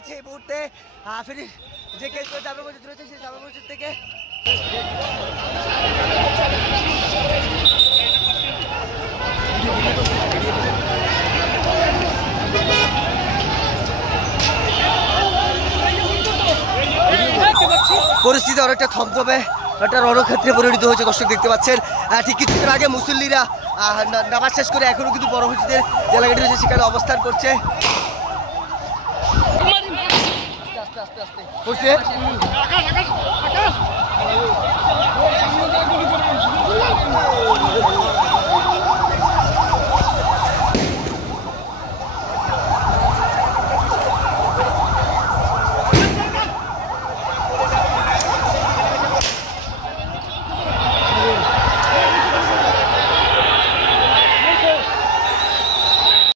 রয়েছে এই মুহূর্তে ফেরি যে কেন্দ্রীয় জামে মসজিদ রয়েছে সেই জামে মসজিদ থেকে। পরিস্থিতি অনেকটা থমথমে একটা রণক্ষেত্রে পরিণত হয়েছে দর্শক দেখতে পাচ্ছেন। ঠিক কিছুক্ষণ আগে মুসল্লিরা নামাজ শেষ করে এখনো কিন্তু বড় মসজিদের যে এলাকাটি রয়েছে সেখানে অবস্থান করছে। আস্তে